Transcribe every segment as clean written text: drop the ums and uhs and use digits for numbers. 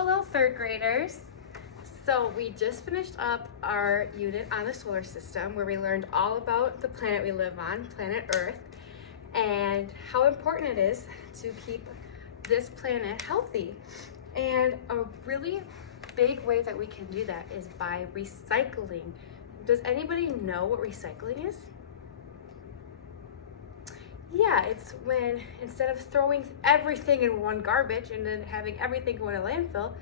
Hello, third graders. So we just finished up our unit on the solar system where we learned all about the planet we live on, planet Earth, and how important it is to keep this planet healthy. And a really big way that we can do that is by recycling. Does anybody know what recycling is? Yeah, it's when instead of throwing everything in one garbage and then having everything go in a landfill,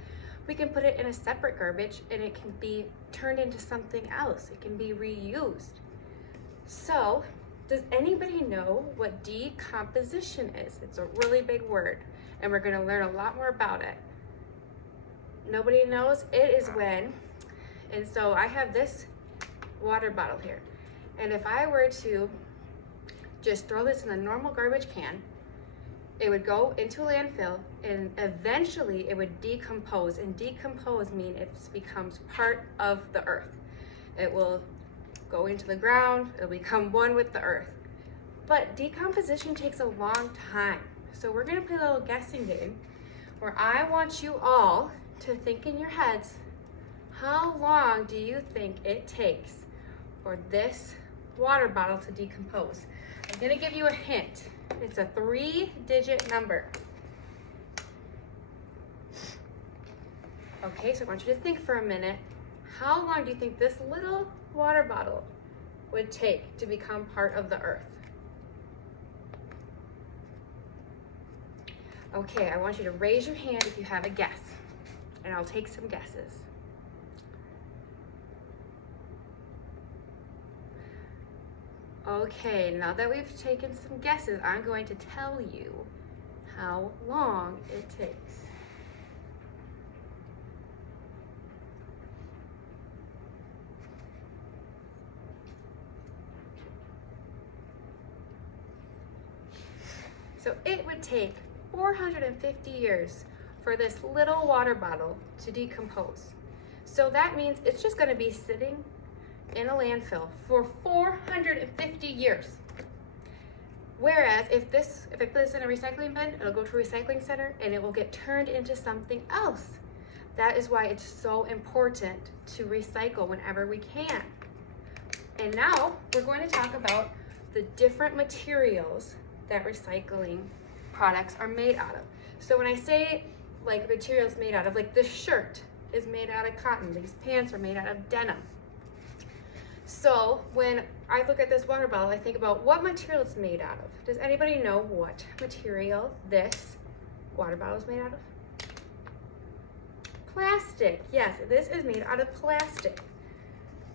we can put it in a separate garbage and it can be turned into something else. It can be reused. So, does anybody know what decomposition is? It's a really big word and we're going to learn a lot more about it. Nobody knows? It is when, and so I have this water bottle here, and if I were to just throw this in a normal garbage can, it would go into a landfill and eventually it would decompose, and decompose means it becomes part of the earth. It will go into the ground, it'll become one with the earth. But decomposition takes a long time. So we're gonna play a little guessing game where I want you all to think in your heads, how long do you think it takes for this water bottle to decompose? I'm gonna give you a hint. It's a 3-digit number. Okay, so I want you to think for a minute. How long do you think this little water bottle would take to become part of the earth? Okay, I want you to raise your hand if you have a guess, and I'll take some guesses. Okay, now that we've taken some guesses, I'm going to tell you how long it takes. So it would take 450 years for this little water bottle to decompose. So that means it's just going to be sitting in a landfill for 450 years. Whereas if I put this in a recycling bin, it'll go to a recycling center and it will get turned into something else. That is why it's so important to recycle whenever we can. And now we're going to talk about the different materials that recycling products are made out of. So when I say like materials made out of, like this shirt is made out of cotton, these pants are made out of denim. So when I look at this water bottle, I think about what material it's made out of. Does anybody know what material this water bottle is made out of? Plastic. Yes, this is made out of plastic.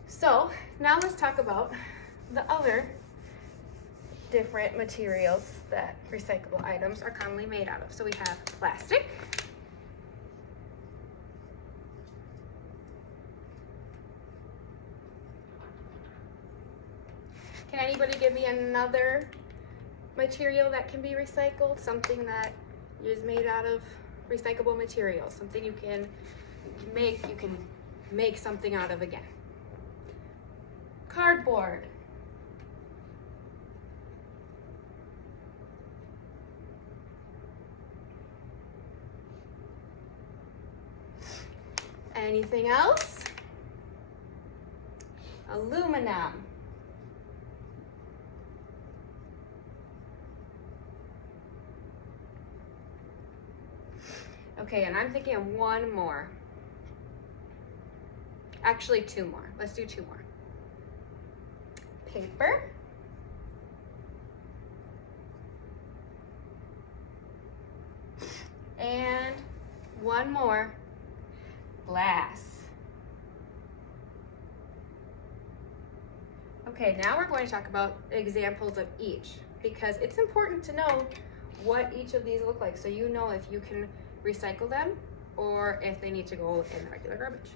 So now let's talk about the other different materials that recyclable items are commonly made out of. So we have plastic, can anybody give me another material that can be recycled? Something that is made out of recyclable materials. Something you can make something out of again. Cardboard. Anything else? Aluminum. Okay, and I'm thinking of one more. Actually, two more. Let's do two more. Paper. And one more. Glass. Okay, now we're going to talk about examples of each because it's important to know what each of these look like so you know if you can recycle them or if they need to go in the regular garbage.